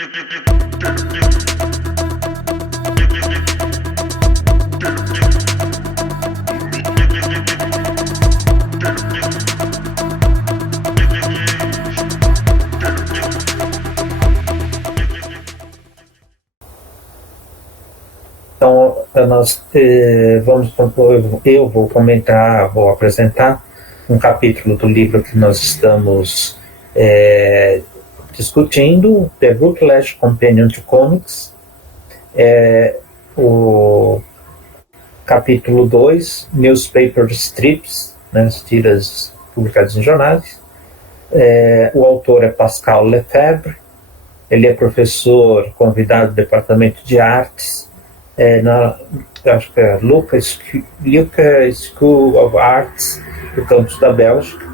Então, eu vou comentar, vou apresentar um capítulo do livro que nós estamos discutindo, The Routledge Companion to Comics, o capítulo 2, Newspaper Strips, né, as tiras publicadas em jornais. O autor é Pascal Lefebvre, ele é professor convidado do Departamento de Artes, acho que é Lucas School of Arts do campus da Bélgica,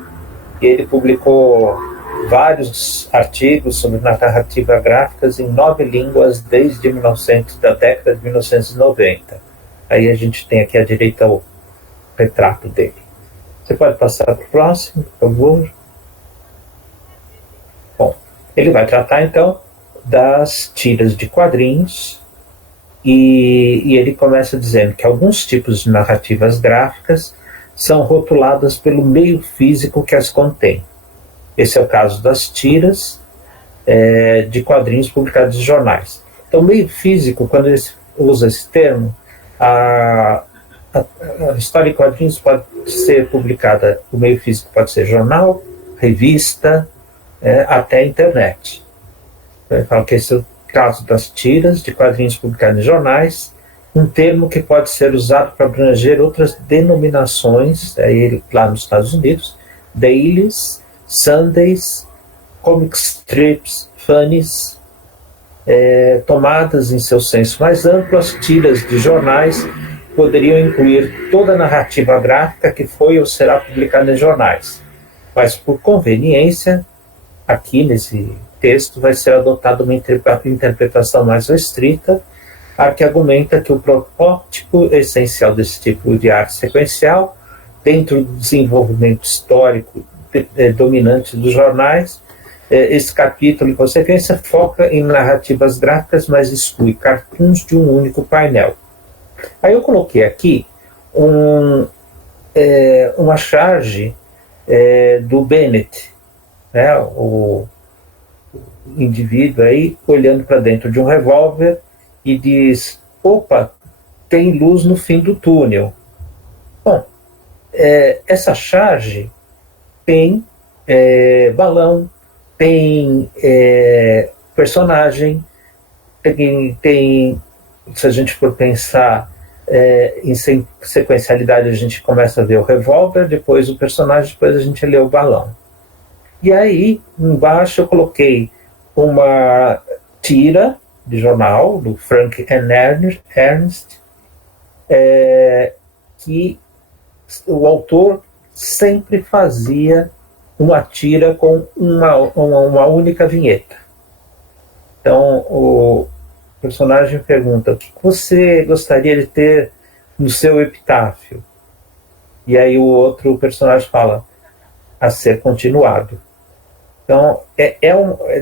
e ele publicou vários artigos sobre narrativa gráficas em 9 línguas desde da década de 1990. Aí a gente tem aqui à direita o retrato dele. Você pode passar para o próximo, por favor? Bom, ele vai tratar então das tiras de quadrinhos, e ele começa dizendo que alguns tipos de narrativas gráficas são rotuladas pelo meio físico que as contém. Esse é o caso das tiras de quadrinhos publicados em jornais. Então, meio físico, quando ele usa esse termo, a história em quadrinhos pode ser publicada, o meio físico pode ser jornal, revista, até internet. Ele fala que esse é o caso das tiras de quadrinhos publicados em jornais, um termo que pode ser usado para abranger outras denominações, lá nos Estados Unidos, dailies, Sundays, comic strips, funnies, tomadas em seu senso mais amplo, as tiras de jornais poderiam incluir toda a narrativa gráfica que foi ou será publicada em jornais. Mas, por conveniência, aqui nesse texto vai ser adotada uma interpretação mais restrita, a que argumenta que o protótipo essencial desse tipo de arte sequencial, dentro do desenvolvimento histórico dominante dos jornais, esse capítulo, em consequência, foca em narrativas gráficas, mas exclui cartoons de um único painel. Aí eu coloquei aqui uma charge do Bennett, né, o indivíduo aí olhando para dentro de um revólver e diz: opa, tem luz no fim do túnel. Bom, essa charge tem balão, tem personagem, tem, se a gente for pensar em sequencialidade, a gente começa a ver o revólver, depois o personagem, depois a gente lê o balão. E aí, embaixo eu coloquei uma tira de jornal do Frank Ernst, que o autor sempre fazia uma tira com uma única vinheta. Então o personagem pergunta: o que você gostaria de ter no seu epitáfio? E aí o outro personagem fala: a ser continuado. Então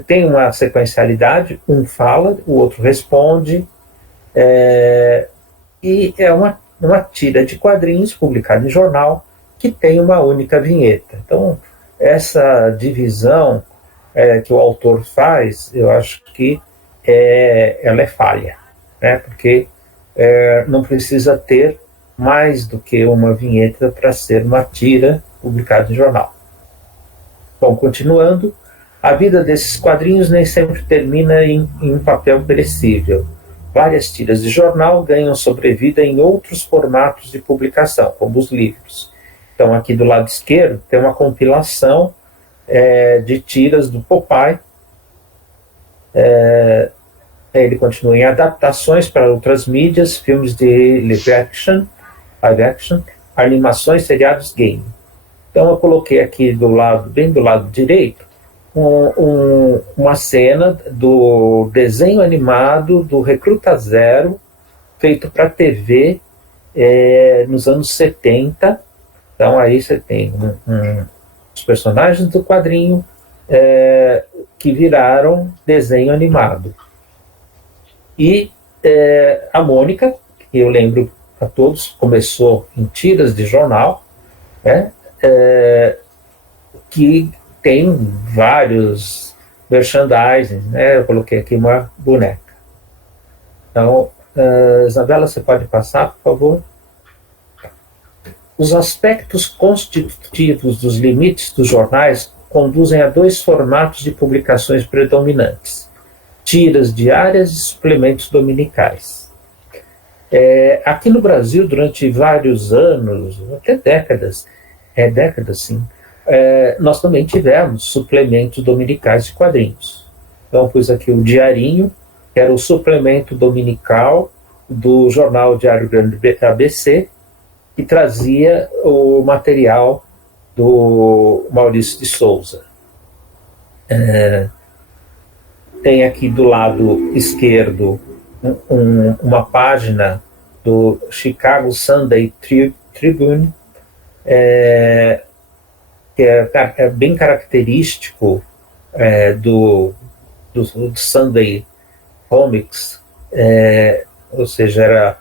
tem uma sequencialidade, um fala, o outro responde, e é uma tira de quadrinhos publicada em jornal que tem uma única vinheta. Então essa divisão que o autor faz, eu acho que ela é falha, né? Porque não precisa ter mais do que uma vinheta para ser uma tira publicada em jornal. Bom, continuando, a vida desses quadrinhos nem sempre termina em um papel perecível. Várias tiras de jornal ganham sobrevida em outros formatos de publicação, como os livros. Então, aqui do lado esquerdo, tem uma compilação de tiras do Popeye. Ele continua em adaptações para outras mídias, filmes de live action, animações, seriados, game. Então eu coloquei aqui bem do lado direito, uma cena do desenho animado do Recruta Zero, feito para TV nos anos 70. Então aí você tem os personagens do quadrinho que viraram desenho animado. E a Mônica, que eu lembro a todos, começou em tiras de jornal, né, que tem vários merchandising, né? Eu coloquei aqui uma boneca. Então, Isabela, você pode passar, por favor? Os aspectos constitutivos dos limites dos jornais conduzem a dois formatos de publicações predominantes: tiras diárias e suplementos dominicais. Aqui no Brasil, durante vários anos, até décadas, sim, nós também tivemos suplementos dominicais de quadrinhos. Então, pus aqui o Diarinho, que era o suplemento dominical do jornal Diário Grande ABC, que trazia o material do Maurício de Souza. Tem aqui do lado esquerdo uma página do Chicago Sunday Tribune, que é bem característico do Sunday Comics, ou seja, era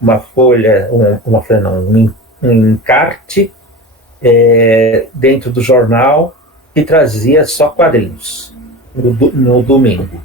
uma folha, um encarte dentro do jornal que trazia só quadrinhos no domingo.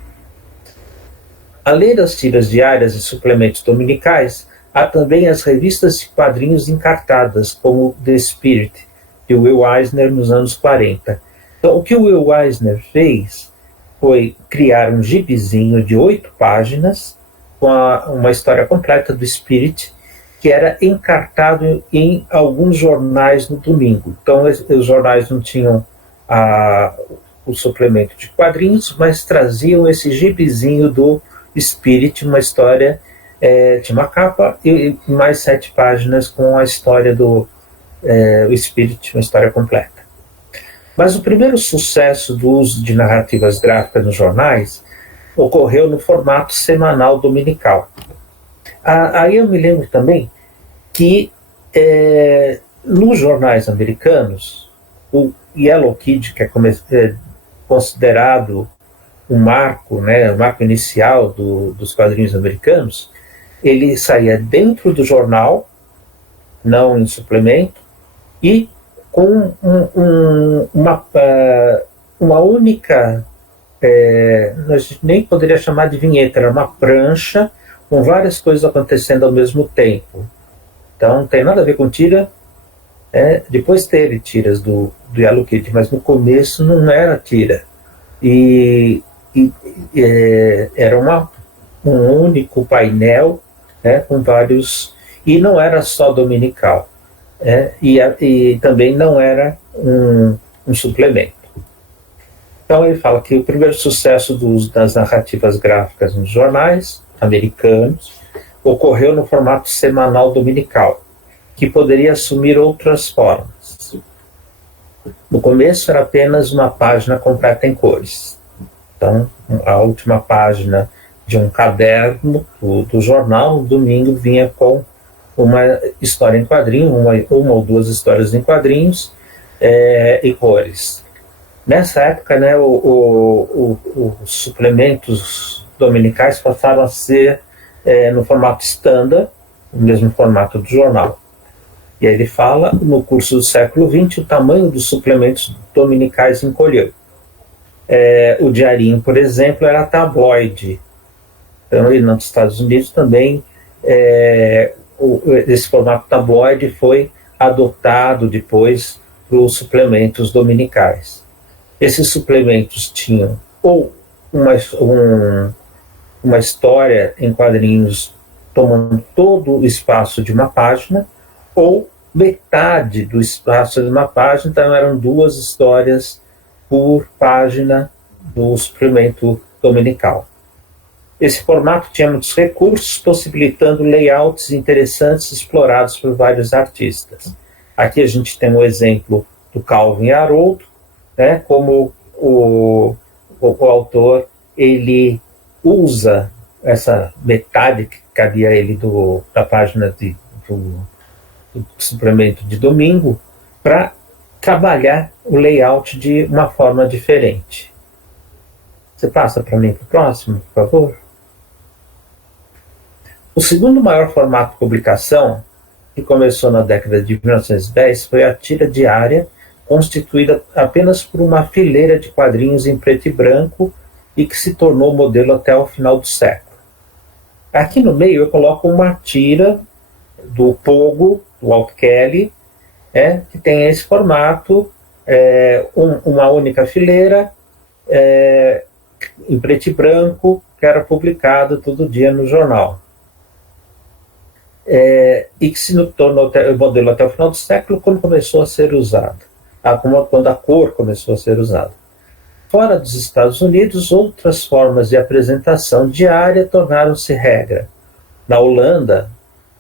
Além das tiras diárias e suplementos dominicais, há também as revistas de quadrinhos encartadas, como The Spirit, de Will Eisner nos anos 40. Então, o que o Will Eisner fez foi criar um gibizinho de 8 páginas com uma história completa do Spirit, que era encartado em alguns jornais no domingo. Então, os jornais não tinham o suplemento de quadrinhos, mas traziam esse gibizinho do Spirit, uma história, tinha uma capa e mais 7 páginas com a história do Spirit, uma história completa. Mas o primeiro sucesso do uso de narrativas gráficas nos jornais ocorreu no formato semanal dominical. Aí eu me lembro também que nos jornais americanos, o Yellow Kid, que é considerado o marco inicial dos quadrinhos americanos, ele saía dentro do jornal, não em suplemento, e com uma única, a gente nem poderia chamar de vinheta, era uma prancha com várias coisas acontecendo ao mesmo tempo. Então não tem nada a ver com tira. Depois teve tiras do Yellow Kid, mas no começo não era tira. E era um único painel, com vários, e não era só dominical, e também não era um suplemento. Então ele fala que o primeiro sucesso do uso das narrativas gráficas nos jornais americanos ocorreu no formato semanal dominical, que poderia assumir outras formas. No começo era apenas uma página completa em cores. Então, a última página de um caderno do jornal, no domingo, vinha com uma história em quadrinho, uma ou duas histórias em quadrinhos e cores. Nessa época, os suplementos dominicais passaram a ser no formato standard, o mesmo formato do jornal. E aí ele fala, no curso do século XX, o tamanho dos suplementos dominicais encolheu. O Diarinho, por exemplo, era tabloide. Então, e nos Estados Unidos também, esse formato tabloide foi adotado depois para os suplementos dominicais. Esses suplementos tinham ou uma história em quadrinhos tomando todo o espaço de uma página, ou metade do espaço de uma página. Então eram 2 histórias por página do suplemento dominical. Esse formato tinha muitos recursos, possibilitando layouts interessantes explorados por vários artistas. Aqui a gente tem um exemplo do Calvin Haroldo, como o autor ele usa essa metade que cabia ele da página do suplemento de domingo para trabalhar o layout de uma forma diferente. Você passa para mim para o próximo, por favor? O segundo maior formato de publicação, que começou na década de 1910, foi a tira diária, constituída apenas por uma fileira de quadrinhos em preto e branco e que se tornou modelo até o final do século. Aqui no meio eu coloco uma tira do Pogo, do Walt Kelly, que tem esse formato, uma única fileira, em preto e branco, que era publicado todo dia no jornal. E que se tornou modelo até o final do século, quando começou a ser usado, quando a cor começou a ser usada. Fora dos Estados Unidos, outras formas de apresentação diária tornaram-se regra. Na Holanda,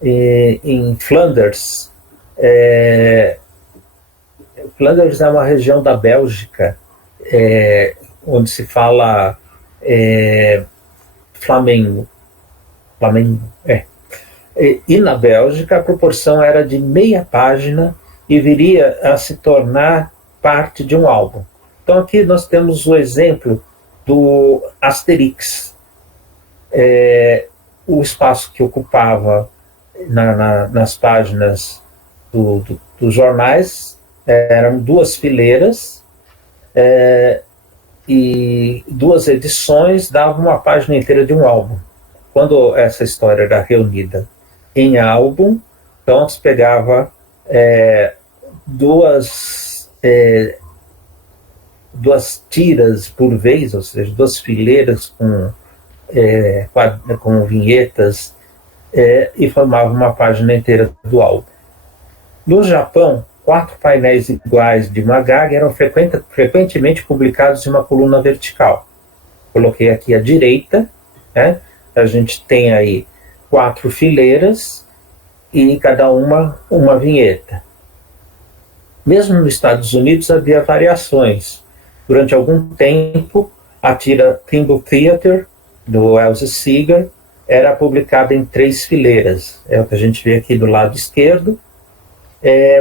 em Flanders, Flanders é uma região da Bélgica, onde se fala Flamengo. E na Bélgica a proporção era de meia página e viria a se tornar parte de um álbum. Então aqui nós temos o exemplo do Asterix. O espaço que ocupava nas páginas dos jornais eram duas fileiras, e duas edições davam uma página inteira de um álbum. Quando essa história era reunida em álbum, então se pegava duas tiras por vez, ou seja, duas fileiras com vinhetas, e formava uma página inteira do álbum. No Japão, 4 painéis iguais de uma gag eram frequentemente publicados em uma coluna vertical. Coloquei aqui à direita, a gente tem aí 4 fileiras e cada uma vinheta. Mesmo nos Estados Unidos havia variações. Durante algum tempo, a tira Thimble Theater, do Elsie Seeger, era publicada em 3 fileiras. É o que a gente vê aqui do lado esquerdo.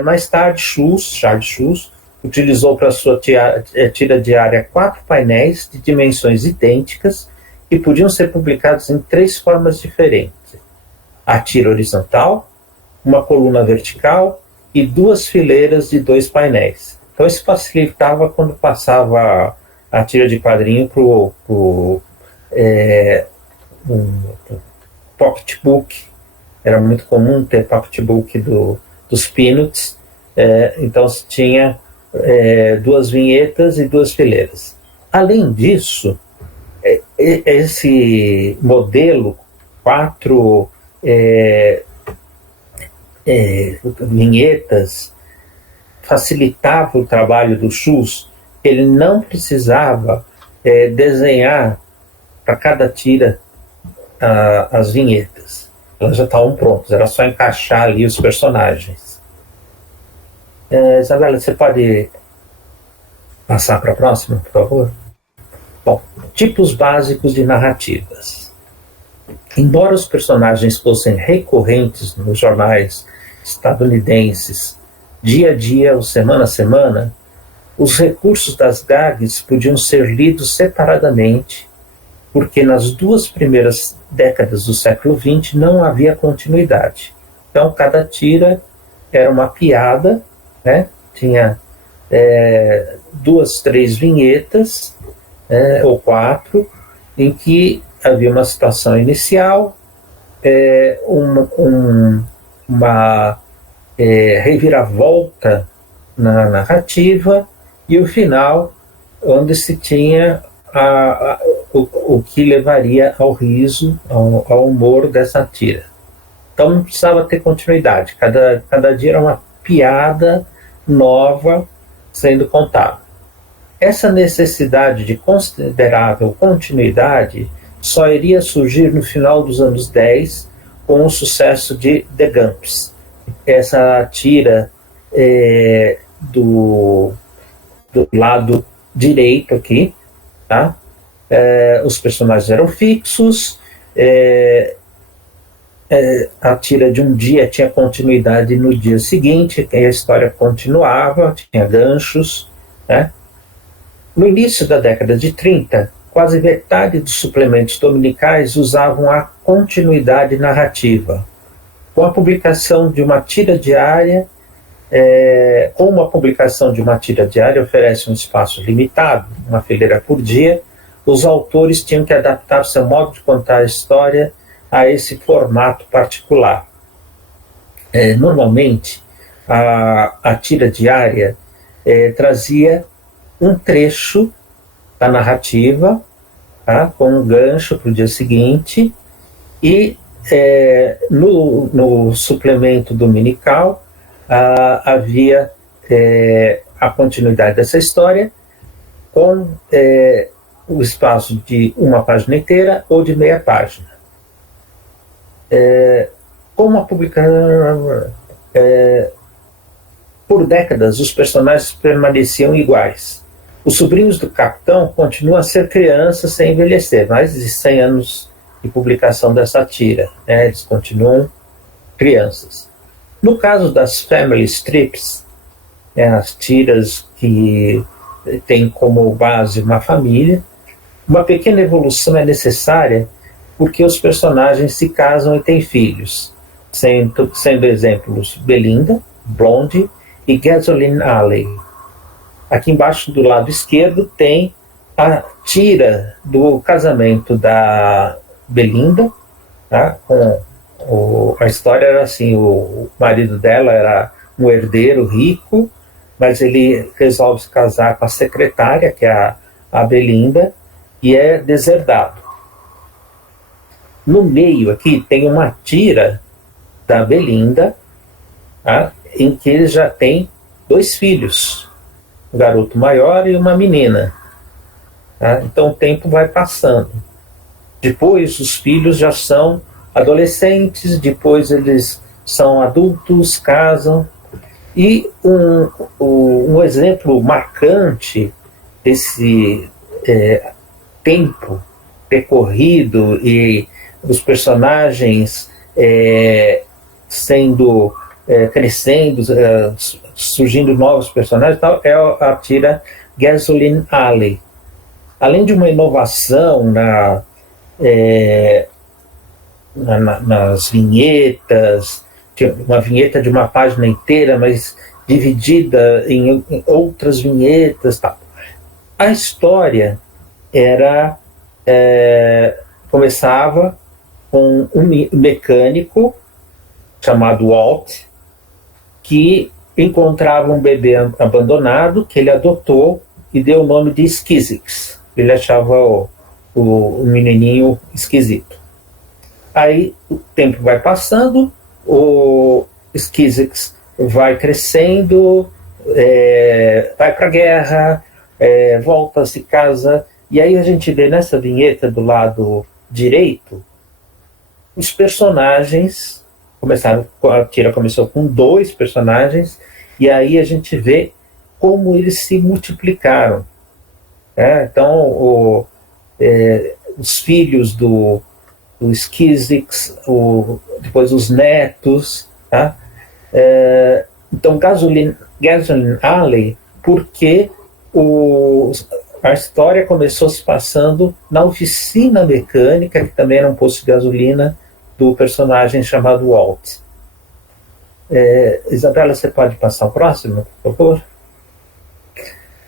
Mais tarde, Charles Schulz utilizou para sua tira diária 4 painéis de dimensões idênticas que podiam ser publicados em 3 formas diferentes. A tira horizontal, uma coluna vertical e 2 fileiras de 2 painéis. Então isso facilitava quando passava a tira de quadrinho para o pocketbook. Era muito comum ter pocketbook dos Peanuts, então se tinha 2 vinhetas e 2 fileiras. Além disso, esse modelo, 4 vinhetas, facilitava o trabalho do Schulz. Ele não precisava desenhar para cada tira as vinhetas. Elas já estavam prontas, era só encaixar ali os personagens. Isabela, você pode passar para a próxima, por favor? Bom, tipos básicos de narrativas. Embora os personagens fossem recorrentes nos jornais estadunidenses, dia a dia ou semana a semana, os recursos das gags podiam ser lidos separadamente, porque nas 2 primeiras décadas do século XX não havia continuidade. Então, cada tira era uma piada, tinha 2, 3 vinhetas, ou 4, em que havia uma situação inicial, uma reviravolta na narrativa e o final, onde se tinha o que levaria ao riso, ao humor dessa tira. Então não precisava ter continuidade, cada dia era uma piada nova sendo contada. Essa necessidade de considerável continuidade só iria surgir no final dos anos 10 com o sucesso de The Gumps. Essa tira do lado direito aqui, tá? Os personagens eram fixos, a tira de um dia tinha continuidade no dia seguinte, a história continuava, tinha ganchos, né? No início da década de 30, quase metade dos suplementos dominicais usavam a continuidade narrativa. Com a publicação de uma tira diária, oferece um espaço limitado, uma fileira por dia, os autores tinham que adaptar seu modo de contar a história a esse formato particular. Normalmente, a tira diária trazia um trecho da narrativa, tá, com um gancho para o dia seguinte, e no suplemento dominical havia a continuidade dessa história com o espaço de uma página inteira ou de meia página. Por décadas, os personagens permaneciam iguais. Os sobrinhos do capitão continuam a ser crianças sem envelhecer, mais de 100 anos de publicação dessa tira, né? Eles continuam crianças. No caso das family strips, as tiras que têm como base uma família, uma pequena evolução é necessária porque os personagens se casam e têm filhos, sendo exemplos Belinda, Blondie e Gasoline Alley. Aqui embaixo do lado esquerdo tem a tira do casamento da Belinda, tá? A história era assim, o marido dela era um herdeiro rico, mas ele resolve se casar com a secretária, que é a Belinda, e é deserdado. No meio aqui tem uma tira da Belinda, tá? Em que ele já tem 2 filhos, um garoto maior e uma menina. Tá? Então o tempo vai passando. Depois os filhos já são adolescentes, depois eles são adultos, casam. E um exemplo marcante desse tempo percorrido e dos personagens crescendo, surgindo novos personagens, tal, é a tira Gasoline Alley. Além de uma inovação nas vinhetas, uma vinheta de uma página inteira, mas dividida em outras vinhetas, tal. A história começava com um mecânico chamado Walt, que encontrava um bebê abandonado que ele adotou e deu o nome de Skizix. Ele achava o menininho esquisito. Aí o tempo vai passando, o Skizix vai crescendo, vai para a guerra, volta, se casa, e aí a gente vê nessa vinheta do lado direito os personagens a tira começou com 2 personagens, e aí a gente vê como eles se multiplicaram. Então, os filhos do Skizix, depois os netos. Tá? Então, Gasoline Alley, porque a história começou se passando na oficina mecânica, que também era um posto de gasolina, do personagem chamado Walt. Isabela, você pode passar o próximo, por favor?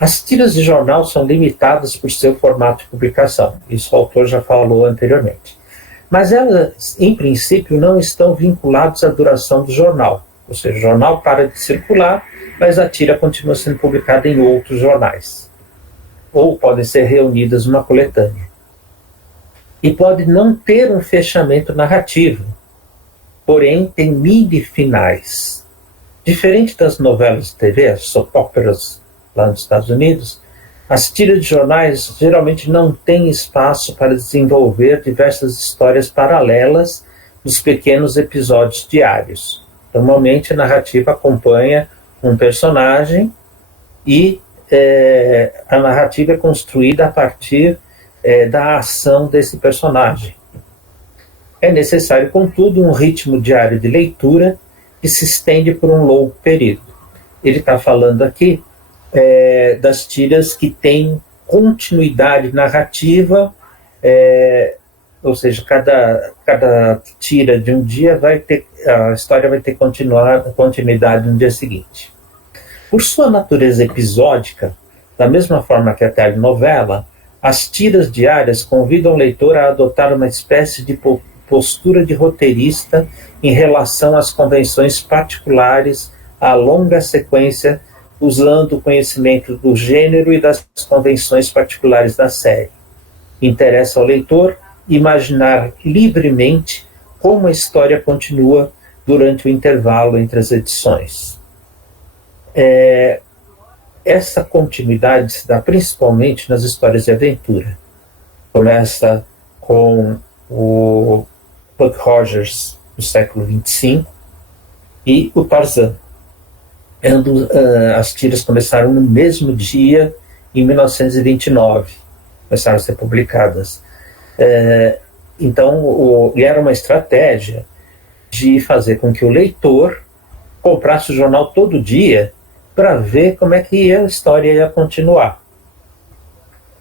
As tiras de jornal são limitadas por seu formato de publicação. Isso o autor já falou anteriormente. Mas elas, em princípio, não estão vinculadas à duração do jornal. Ou seja, o jornal para de circular, mas a tira continua sendo publicada em outros jornais. Ou podem ser reunidas numa coletânea. E pode não ter um fechamento narrativo, porém tem mini finais. Diferente das novelas de TV, as soap operas lá nos Estados Unidos, as tiras de jornais geralmente não têm espaço para desenvolver diversas histórias paralelas dos pequenos episódios diários. Normalmente a narrativa acompanha um personagem e a narrativa é construída a partir da ação desse personagem. É necessário, contudo, um ritmo diário de leitura que se estende por um longo período. Ele está falando aqui das tiras que têm continuidade narrativa, ou seja, cada tira de um dia a história vai ter continuidade no dia seguinte. Por sua natureza episódica, da mesma forma que a telenovela, as tiras diárias convidam o leitor a adotar uma espécie de postura de roteirista em relação às convenções particulares à longa sequência, usando o conhecimento do gênero e das convenções particulares da série. Interessa ao leitor imaginar livremente como a história continua durante o intervalo entre as edições. Essa continuidade se dá principalmente nas histórias de aventura. Começa com o Buck Rogers, do século XXV, e o Tarzan. As tiras começaram no mesmo dia, em 1929, começaram a ser publicadas. Então, era uma estratégia de fazer com que o leitor comprasse o jornal todo dia para ver como é que a história ia continuar.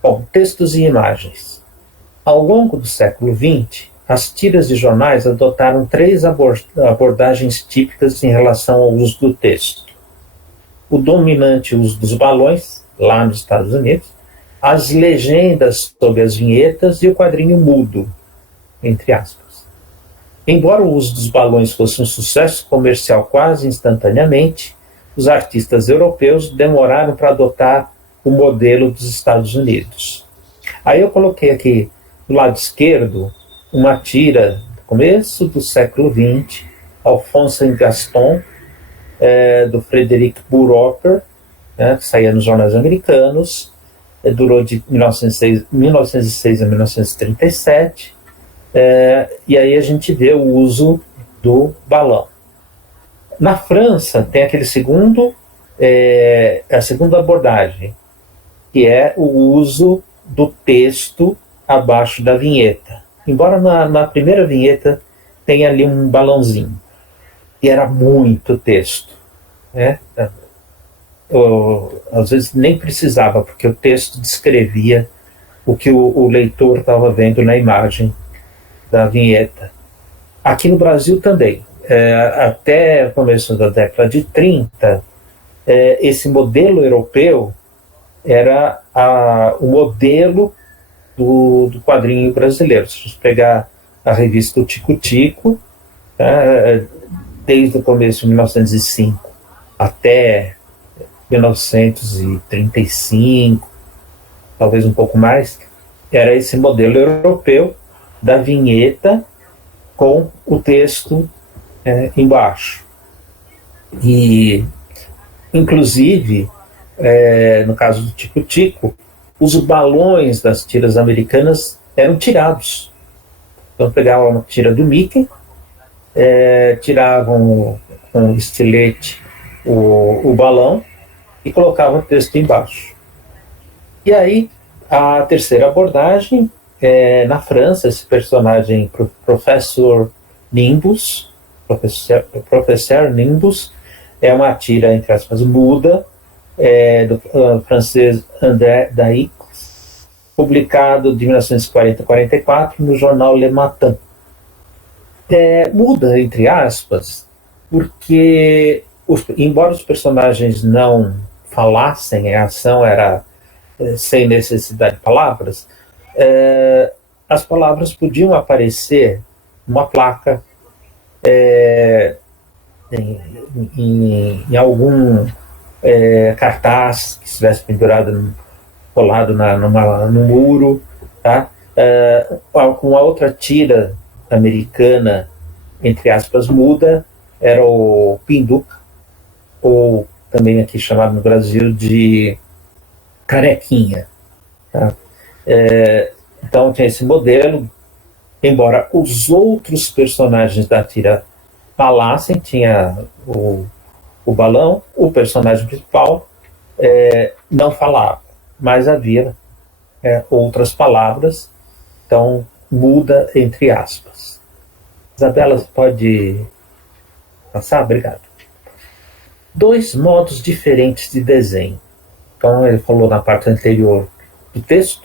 Bom, textos e imagens. Ao longo do século XX, as tiras de jornais adotaram 3 abordagens típicas em relação ao uso do texto. O dominante uso dos balões, lá nos Estados Unidos, as legendas sobre as vinhetas e o quadrinho mudo, entre aspas. Embora o uso dos balões fosse um sucesso comercial quase instantaneamente, os artistas europeus demoraram para adotar o modelo dos Estados Unidos. Aí eu coloquei aqui, do lado esquerdo, uma tira do começo do século XX, Alphonse and Gaston, do Frederick Buroper, que saía nos jornais americanos, durou de 1906 a 1937, e aí a gente vê o uso do balão. Na França tem aquele a segunda abordagem, que é o uso do texto abaixo da vinheta. Embora na primeira vinheta tenha ali um balãozinho, e era muito texto, né? Às vezes nem precisava, porque o texto descrevia o que o leitor estava vendo na imagem da vinheta. Aqui no Brasil também, até o começo da década de 30, esse modelo europeu era o modelo do quadrinho brasileiro. Se você pegar a revista O Tico Tico, desde o começo de 1905 até 1935, talvez um pouco mais, era esse modelo europeu da vinheta com o texto embaixo. E, inclusive, no caso do Tico Tico, os balões das tiras americanas eram tirados. Então pegavam uma tira do Mickey, tiravam com o estilete o balão e colocavam o texto embaixo. E aí, a terceira abordagem, na França, esse personagem, Professor Nimbus, é uma tira, entre aspas, muda, do francês André Daix, publicado de 1940 a 44 no jornal Le Matin. Muda, entre aspas, porque, embora os personagens não falassem, a ação era sem necessidade de palavras, as palavras podiam aparecer numa placa, em algum cartaz que estivesse pendurado, colado no muro, tá? Uma outra tira americana, entre aspas, muda, era o Pinduca, ou também aqui chamado no Brasil de Carequinha, tá? Então tinha esse modelo, embora os outros personagens da tira falassem, tinha o balão, o personagem principal não falava, mas havia outras palavras, então muda entre aspas. Isabela, você pode passar? Obrigado. Dois modos diferentes de desenho. Então, ele falou na parte anterior do texto,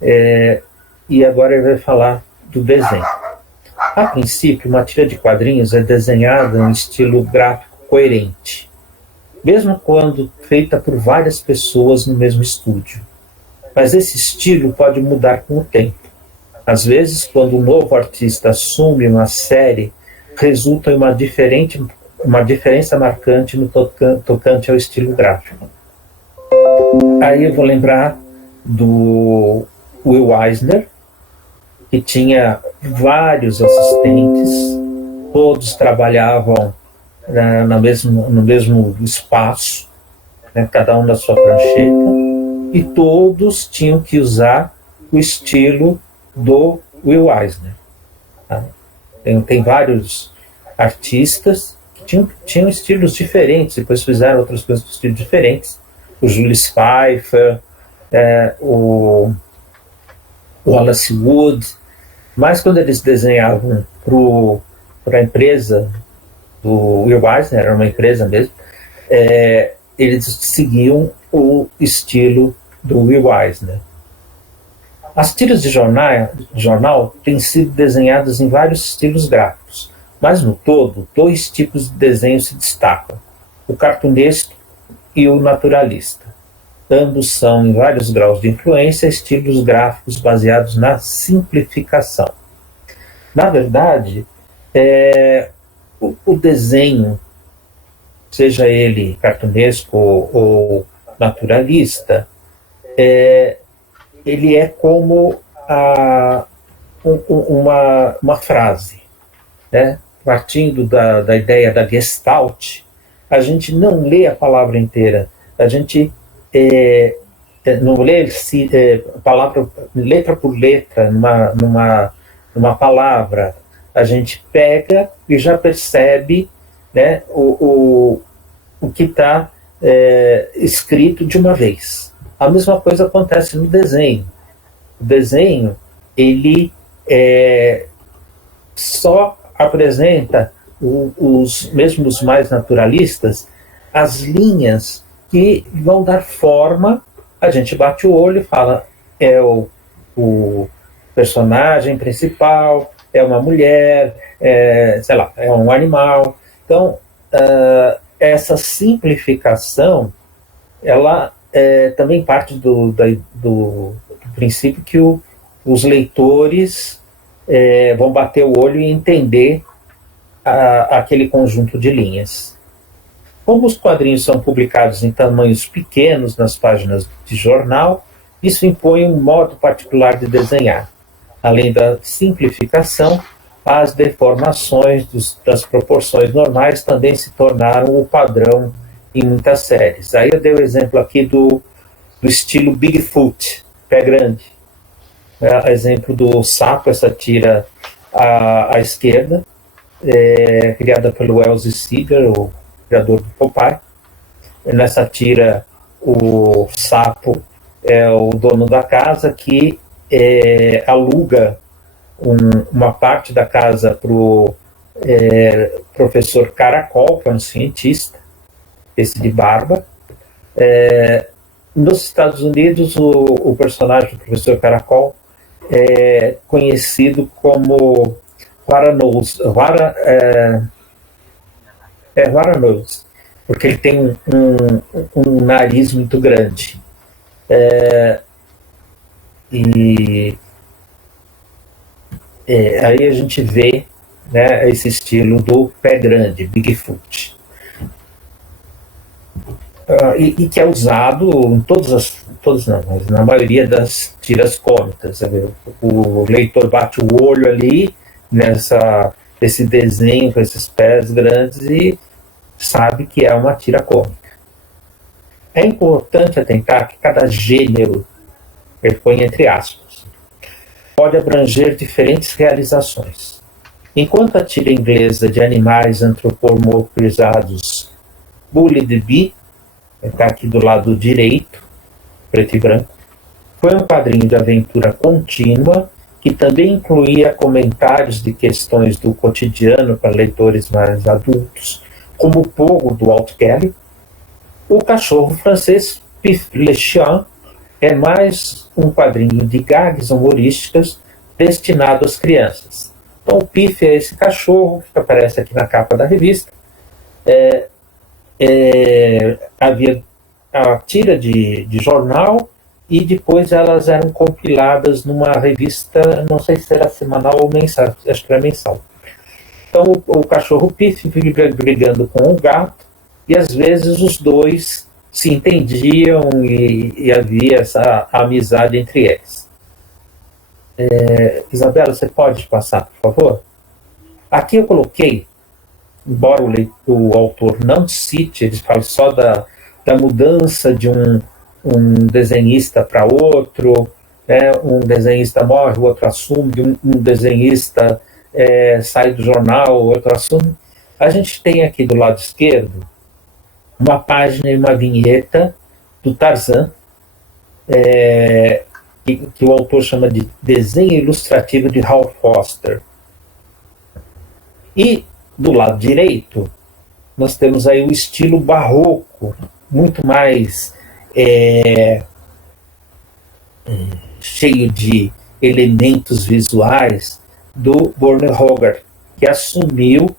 e agora ele vai falar do desenho. A princípio, uma tira de quadrinhos é desenhada em estilo gráfico coerente, mesmo quando feita por várias pessoas no mesmo estúdio. Mas esse estilo pode mudar com o tempo. Às vezes, quando um novo artista assume uma série, resulta em uma diferença marcante no tocante ao estilo gráfico. Aí eu vou lembrar do Will Eisner, que tinha vários assistentes, todos trabalhavam no mesmo espaço, né, cada um na sua prancheta, e todos tinham que usar o estilo do Will Eisner. Tá? Tem vários artistas que tinham estilos diferentes, depois fizeram outras coisas com estilos diferentes. O Julius Pfeiffer, o Wallace Wood, mas quando eles desenhavam para a empresa do Will Eisner, era uma empresa mesmo, eles seguiam o estilo do Will Eisner. As tiras de jornal têm sido desenhadas em vários estilos gráficos, mas no todo, dois tipos de desenho se destacam: o cartunesco e o naturalista. Ambos são, em vários graus de influência, estilos gráficos baseados na simplificação. Na verdade, o desenho, seja ele cartunesco ou naturalista, ele é como uma frase, né? Partindo da ideia da Gestalt, a gente não lê a palavra inteira, a gente não lê palavra, letra por letra numa palavra, a gente pega e já percebe, né, o que está escrito de uma vez. A mesma coisa acontece no desenho. O desenho, ele só apresenta, mesmo os mais naturalistas, as linhas que vão dar forma. A gente bate o olho e fala, é o personagem principal, é uma mulher, sei lá, é um animal. Então, essa simplificação, ela também parte do princípio que os leitores vão bater o olho e entender aquele conjunto de linhas. Como os quadrinhos são publicados em tamanhos pequenos nas páginas de jornal, isso impõe um modo particular de desenhar. Além da simplificação, as deformações das proporções normais também se tornaram o padrão em muitas séries. Aí eu dei o exemplo aqui do estilo Bigfoot, pé grande. Exemplo do Sapo, essa tira à esquerda, criada pelo Wells Seeger, o criador do Popeye. Nessa tira, o Sapo é o dono da casa que aluga uma parte da casa para o professor Caracol, que é um cientista, esse de barba. Nos Estados Unidos, o personagem do professor Caracol é conhecido como Varanose, porque ele tem um nariz muito grande. Aí a gente vê, né, esse estilo do pé grande, Bigfoot. E que é usado em todas não, mas na maioria das tiras cômicas. O leitor bate o olho ali nesse desenho com esses pés grandes e sabe que é uma tira cômica. É importante atentar que cada gênero, ele põe entre aspas, pode abranger diferentes realizações. Enquanto a tira inglesa de animais antropomorfizados Bully the Bee, está aqui do lado direito, preto e branco, foi um quadrinho de aventura contínua que também incluía comentários de questões do cotidiano para leitores mais adultos, como o Pogo, do Walt Kelly. O Cachorro Francês, Pif Le Chien, é mais um quadrinho de gags humorísticas destinado às crianças. Então, o Pif é esse cachorro que aparece aqui na capa da revista. Havia a tira de jornal e depois elas eram compiladas numa revista, não sei se era semanal ou mensal, acho que era mensal. Então o cachorro Pif fica brigando com o gato e às vezes os dois se entendiam e havia essa amizade entre eles. Isabela, você pode passar, por favor? Aqui eu coloquei, embora o autor não cite, ele fala só da mudança de um desenhista para outro, um desenhista morre, o outro assume, um desenhista sai do jornal, o outro assume. A gente tem aqui do lado esquerdo uma página e uma vinheta do Tarzan, que o autor chama de desenho ilustrativo de Hal Foster. E do lado direito nós temos aí o estilo barroco, muito mais cheio de elementos visuais do Werner Hogarth, que assumiu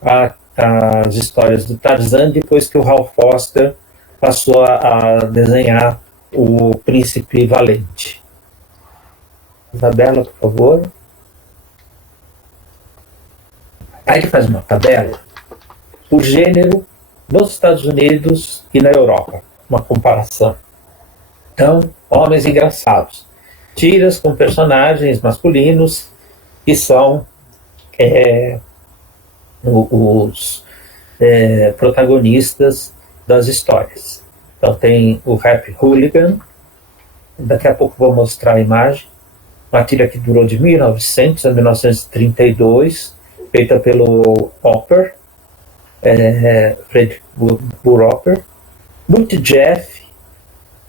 as histórias do Tarzan depois que o Hal Foster passou a desenhar o Príncipe Valente. Isabela, por favor. Aí ele faz uma tabela por gênero nos Estados Unidos e na Europa, uma comparação. Então, homens engraçados. Tiras com personagens masculinos que são os protagonistas das histórias. Então tem o Rap Hooligan, daqui a pouco vou mostrar a imagem, uma tira que durou de 1900 a 1932, feita pelo Hopper, Fred Buropper. Multi Jeff,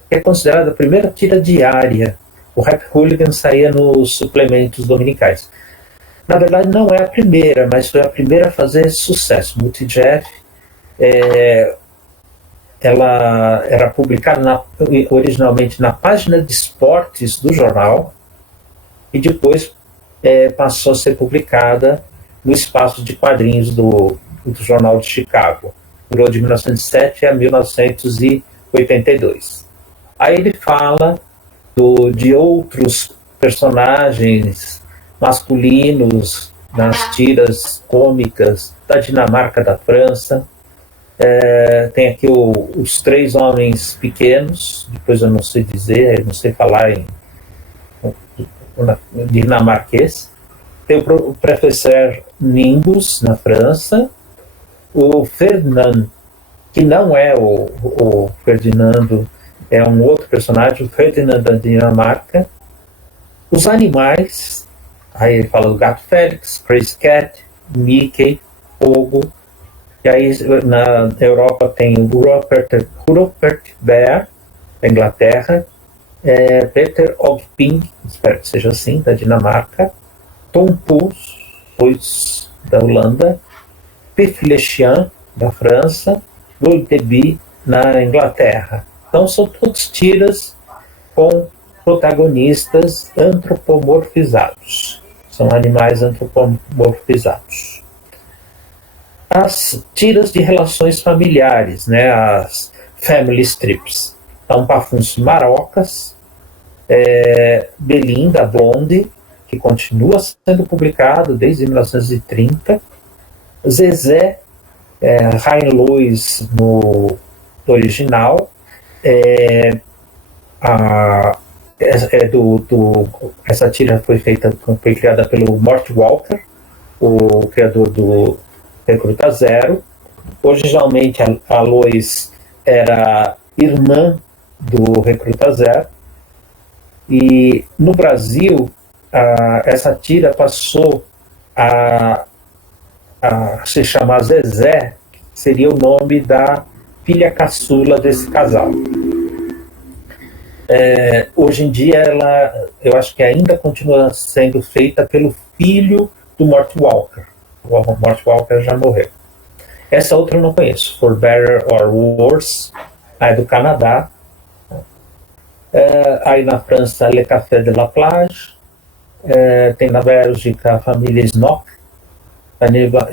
que é considerada a primeira tira diária. O Rap Hooligan saía nos suplementos dominicais. Na verdade, não é a primeira, mas foi a primeira a fazer sucesso. Multi Jeff, ela era publicada originalmente na página de esportes do jornal e depois passou a ser publicada no espaço de quadrinhos do Jornal de Chicago. Durou de 1907 a 1982. Aí ele fala de outros personagens masculinos nas tiras cômicas da Dinamarca, da França. Tem aqui os três homens pequenos, depois eu não sei dizer, não sei falar em dinamarquês. Tem o professor Nimbus, na França. O Ferdinand, que não é o Ferdinando, é um outro personagem, o Ferdinand da Dinamarca. Os animais, aí ele fala do gato Félix, Crazy Cat, Mickey, Pogo. E aí na Europa tem o Rupert Bear, da Inglaterra, Peter Ogping, espero que seja assim, da Dinamarca, Tom Pouce, da Holanda, Pif Le Chien, da França, Voltebi, na Inglaterra. Então são todas tiras com protagonistas antropomorfizados. São animais antropomorfizados. As tiras de relações familiares, as family strips. Então, Pafunço Marocas, Belinda, Blonde, que continua sendo publicado desde 1930, Zezé, Ryan Lewis no original, essa tira foi criada pelo Mort Walker, o criador do Recruta Zero. Originalmente a Lois era irmã do Recruta Zero, e no Brasil essa tira passou a se chamar Zezé, que seria o nome da filha caçula desse casal. Hoje em dia, eu acho que ainda continua sendo feita pelo filho do Mort Walker. O Mort Walker já morreu. Essa outra eu não conheço. For Better or Worse, é do Canadá. Aí na França, Le Café de la Plage. Tem na Bélgica a família Snock.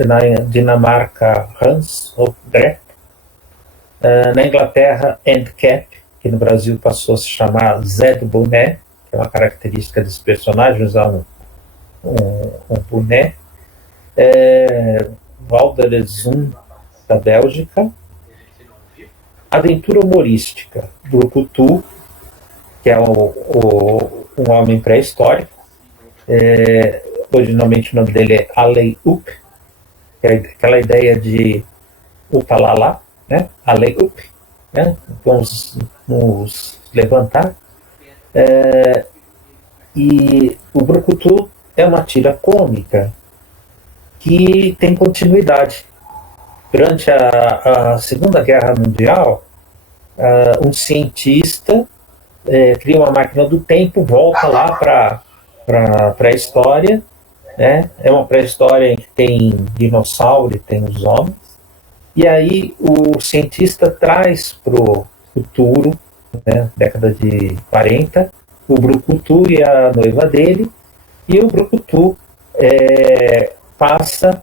Na Dinamarca, Hans ou Grep. Na Inglaterra, Endcap, que no Brasil passou a se chamar Zé do Boné, que é uma característica desse personagem, usar um boné. Valderesum, da Bélgica. Aventura humorística, Brucutu, que é um homem pré-histórico. Originalmente o nome dele é Alei Up, que é aquela ideia de Upalalá, né? Alei Up, né? Vamos nos levantar. E o Brucutu é uma tira cômica que tem continuidade. Durante a Segunda Guerra Mundial, um cientista cria uma máquina do tempo, volta lá para a pré-história, né? É uma pré-história em que tem dinossauro e tem os homens, e aí o cientista traz para o futuro, né, década de 40, o Brucutu e a noiva dele, e o Brucutu passa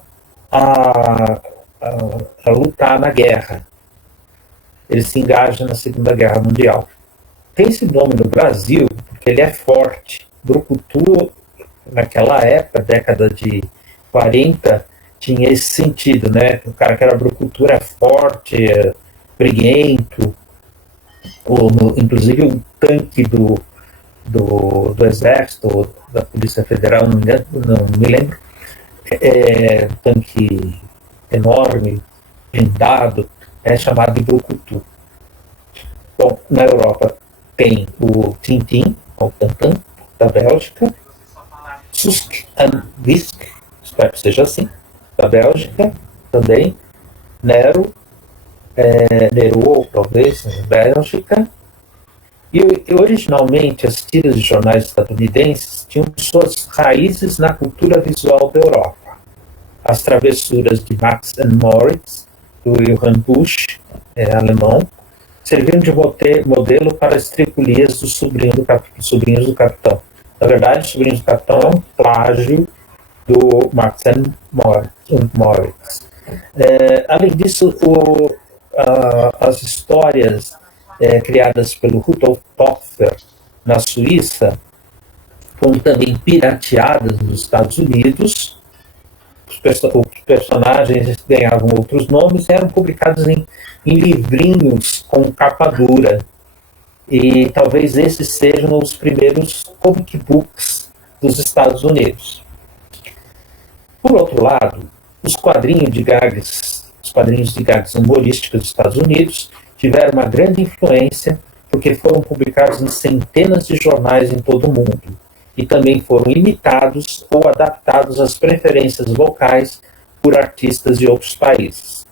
a lutar na guerra. Ele se engaja na Segunda Guerra Mundial. Tem esse nome no Brasil porque ele é forte. Brucutu, naquela época, década de 40, tinha esse sentido, né? O cara que era brucutu era forte, briguento. Inclusive um tanque do Exército, da Polícia Federal, não me lembro, um tanque enorme, blindado, é chamado de brucutu. Bom, na Europa tem o Tintin, o Tantan, da Bélgica, Susk and Wisk, espero que seja assim, da Bélgica também, Nero, talvez, da Bélgica, e originalmente as tiras de jornais estadunidenses tinham suas raízes na cultura visual da Europa. As travessuras de Max and Moritz, do Johann Busch, alemão, serviram de modelo para as tripulias dos sobrinhos do capitão. Na verdade, os sobrinhos do capitão é um plágio do Max and Moritz. Além disso, as histórias criadas pelo Rudolf Toepfer na Suíça foram também pirateadas nos Estados Unidos. Os personagens ganhavam outros nomes e eram publicados em livrinhos com capa dura. E talvez esses sejam os primeiros comic books dos Estados Unidos. Por outro lado, os quadrinhos de gags humorísticos dos Estados Unidos tiveram uma grande influência porque foram publicados em centenas de jornais em todo o mundo e também foram imitados ou adaptados às preferências locais por artistas de outros países.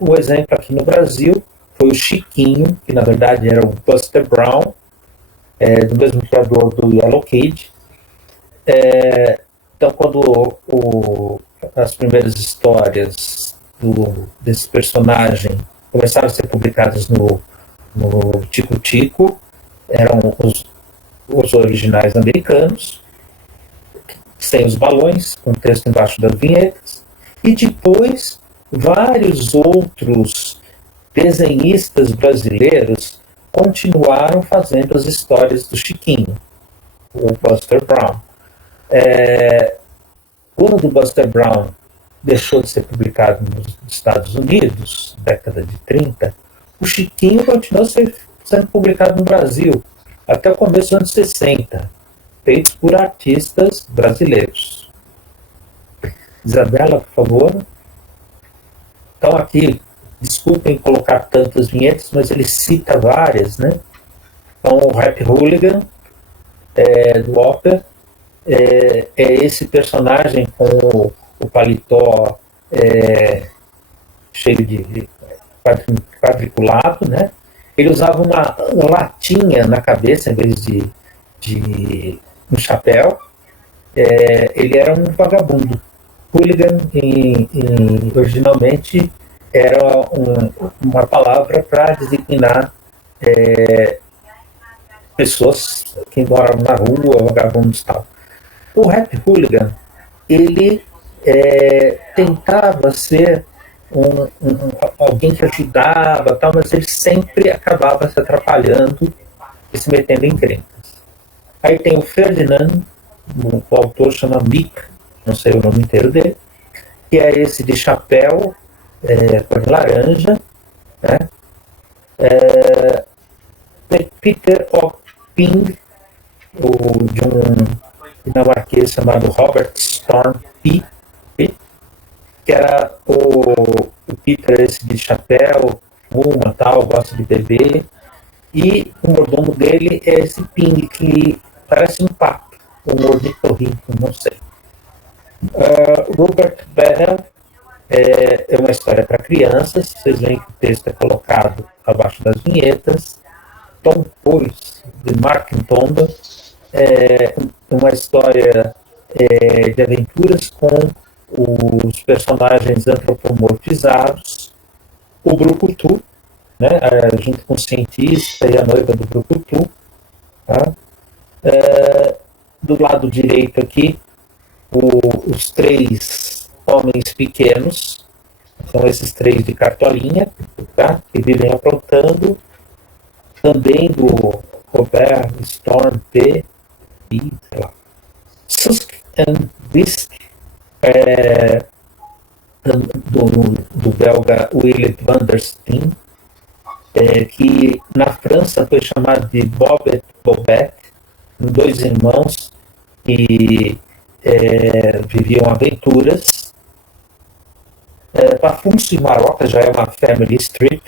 O exemplo aqui no Brasil foi o Chiquinho, que na verdade era o Buster Brown, do mesmo criador do Yellow Cage. Então, quando as primeiras histórias desse personagem começaram a ser publicadas no Tico Tico, eram os originais americanos, sem os balões, com texto embaixo das vinhetas, e depois vários outros desenhistas brasileiros continuaram fazendo as histórias do Chiquinho, o Buster Brown. Quando o Buster Brown deixou de ser publicado nos Estados Unidos, década de 30, o Chiquinho continuou sendo publicado no Brasil até o começo dos anos 60, feitos por artistas brasileiros. Isabela, por favor. Então aqui, desculpem colocar tantas vinhetas, mas ele cita várias, né? Então o Rap Hooligan, do Opera, é esse personagem com o paletó cheio de quadriculado, né? Ele usava uma latinha na cabeça em vez de um chapéu. Ele era um vagabundo. Hooligan, originalmente, era uma palavra para designar pessoas que moravam na rua, vagabundos e tal. O rap hooligan, ele tentava ser alguém que ajudava, tal, mas ele sempre acabava se atrapalhando e se metendo em encrencas. Aí tem o Ferdinand, o autor chama Mick, não sei o nome inteiro dele, que é esse de chapéu cor de laranja, né? Peter Opping, de um dinamarquês chamado Robert Storm P., que era o Peter esse de chapéu, fuma, tal, gosta de beber, e o mordomo dele é esse Ping, que parece um pato, um ornitorrinco, não sei. Robert Bell é uma história para crianças, vocês veem que o texto é colocado abaixo das vinhetas. Tom Poise, de Mark Tomba, uma história de aventuras com os personagens antropomorfizados. O Brucutu, né, junto com o cientista e a noiva do Brucutu. Tá? Do lado direito aqui, os três homens pequenos, são esses três de cartolinha, tá? Que vivem aprontando. Também do Robert Storm P. e, sei lá, Susk and Wisk, do belga Willet van der Steen, que na França foi chamado de Bobet Bobet, dois irmãos que viviam aventuras. Pafúncio e Maroca já é uma family strip.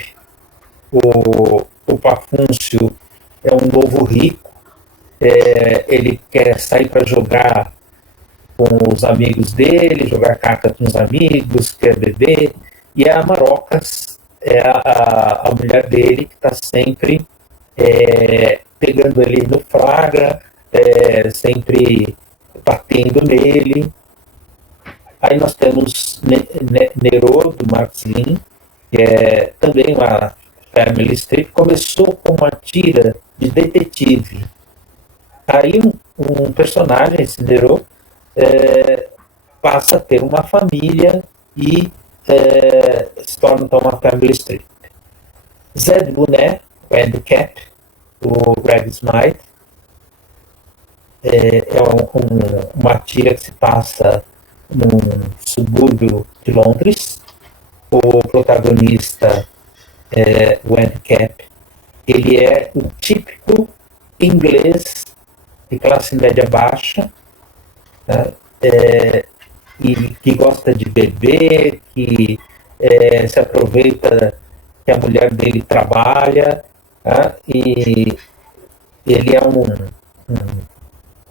O Pafúncio é um novo rico, ele quer sair para jogar com os amigos dele, jogar carta com os amigos, quer beber, e a Marocas é a mulher dele que está sempre pegando ele no flagra, sempre batendo nele. Aí nós temos Nero, do Max Lin, que é também uma family strip. Começou com uma tira de detetive. Aí um personagem, esse Nero, passa a ter uma família e se torna então uma family strip. Zed Bonet, o Handicap, o Greg Smythe, uma tira que se passa num subúrbio de Londres. O protagonista, o Handicap, ele é o típico inglês de classe média baixa, né? E que gosta de beber, que se aproveita que a mulher dele trabalha, tá? E ele é um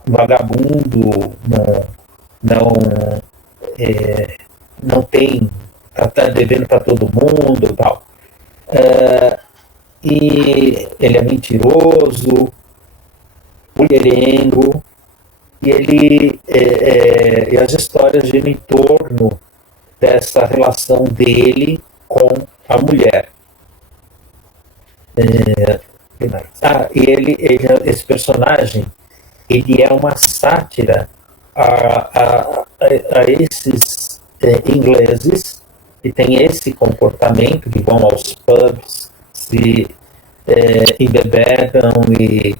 vagabundo, não tem, tá devendo para todo mundo, tal. E ele é mentiroso, mulherengo, e as histórias giram em torno dessa relação dele com a mulher. Esse personagem, ele é uma sátira a esses ingleses que têm esse comportamento, que vão aos pubs, se embebedam e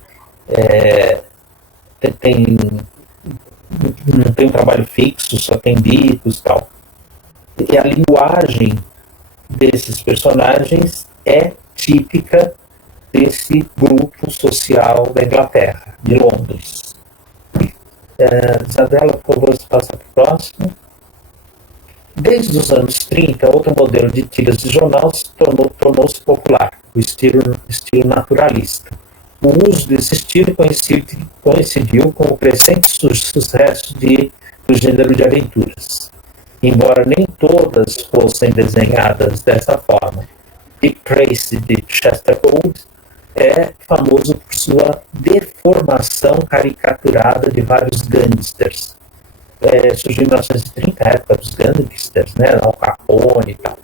não tem um trabalho fixo, só tem bicos e tal. E a linguagem desses personagens é típica desse grupo social da Inglaterra, de Londres. Isabela, por favor, se passa para o próximo. Desde os anos 30, outro modelo de tiras de jornal tornou-se popular, o estilo naturalista. O uso desse estilo coincidiu com o crescente sucesso do gênero de aventuras, embora nem todas fossem desenhadas dessa forma. Dick Tracy de Chester Gould é famoso por sua deformação caricaturada de vários gangsters. Surgiu em 1930, a época dos gangsters, né, Al Capone e tal.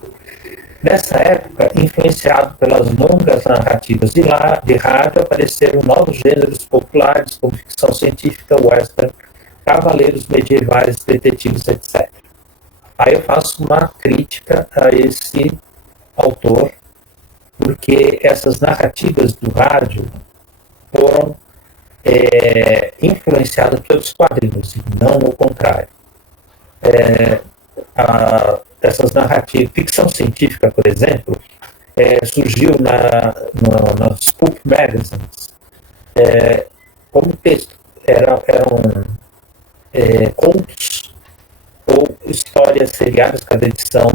Nessa época, influenciado pelas longas narrativas de rádio, apareceram novos gêneros populares, como ficção científica, western, cavaleiros medievais, detetives, etc. Aí eu faço uma crítica a esse autor, porque essas narrativas do rádio foram influenciadas pelos quadrinhos, e não o contrário. Essas narrativas, ficção científica, por exemplo, surgiu nas Pulp Magazines como texto. Eram contos ou histórias seriadas. Cada edição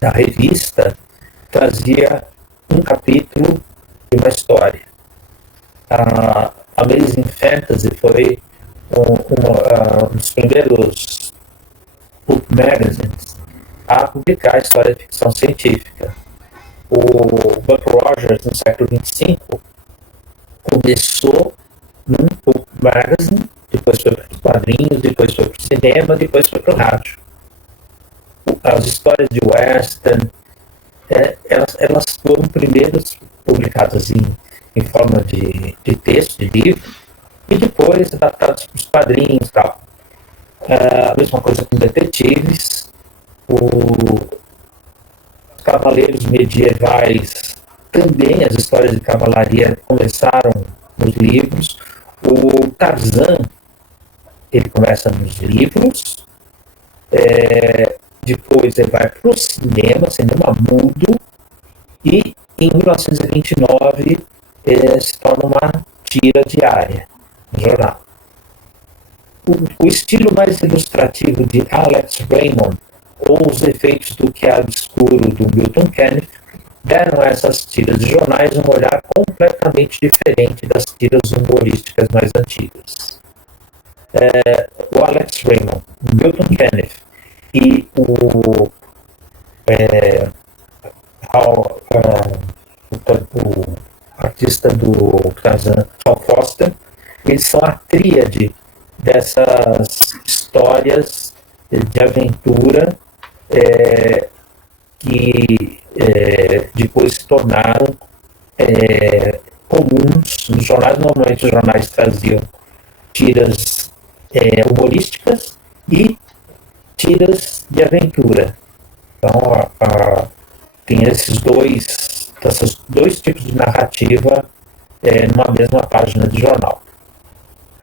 da revista trazia um capítulo de uma história. A Amazing Fantasy foi um dos primeiros Pulp Magazines a publicar a história de ficção científica. O Buck Rogers, no século XXV, começou num Pulp Magazine, depois foi para os quadrinhos, depois foi para o cinema, depois foi para o rádio. As histórias de western, elas foram primeiras publicadas em forma de texto, de livro, e depois adaptadas para os quadrinhos e tal. A mesma coisa com detetives, os cavaleiros medievais também, as histórias de cavalaria começaram nos livros. O Tarzan, ele começa nos livros, depois ele vai para o cinema mudo, e em 1929 se torna uma tira diária no jornal. O estilo mais ilustrativo de Alex Raymond ou os efeitos do chiaroscuro do Milton Caniff deram a essas tiras de jornais um olhar completamente diferente das tiras humorísticas mais antigas. O Alex Raymond, o Milton Caniff e o artista do Tarzan, Hal Foster, eles são a tríade dessas histórias de aventura que depois se tornaram comuns nos jornais. Normalmente os jornais traziam tiras humorísticas e tiras de aventura. Então tem esses dois tipos de narrativa numa mesma página de jornal.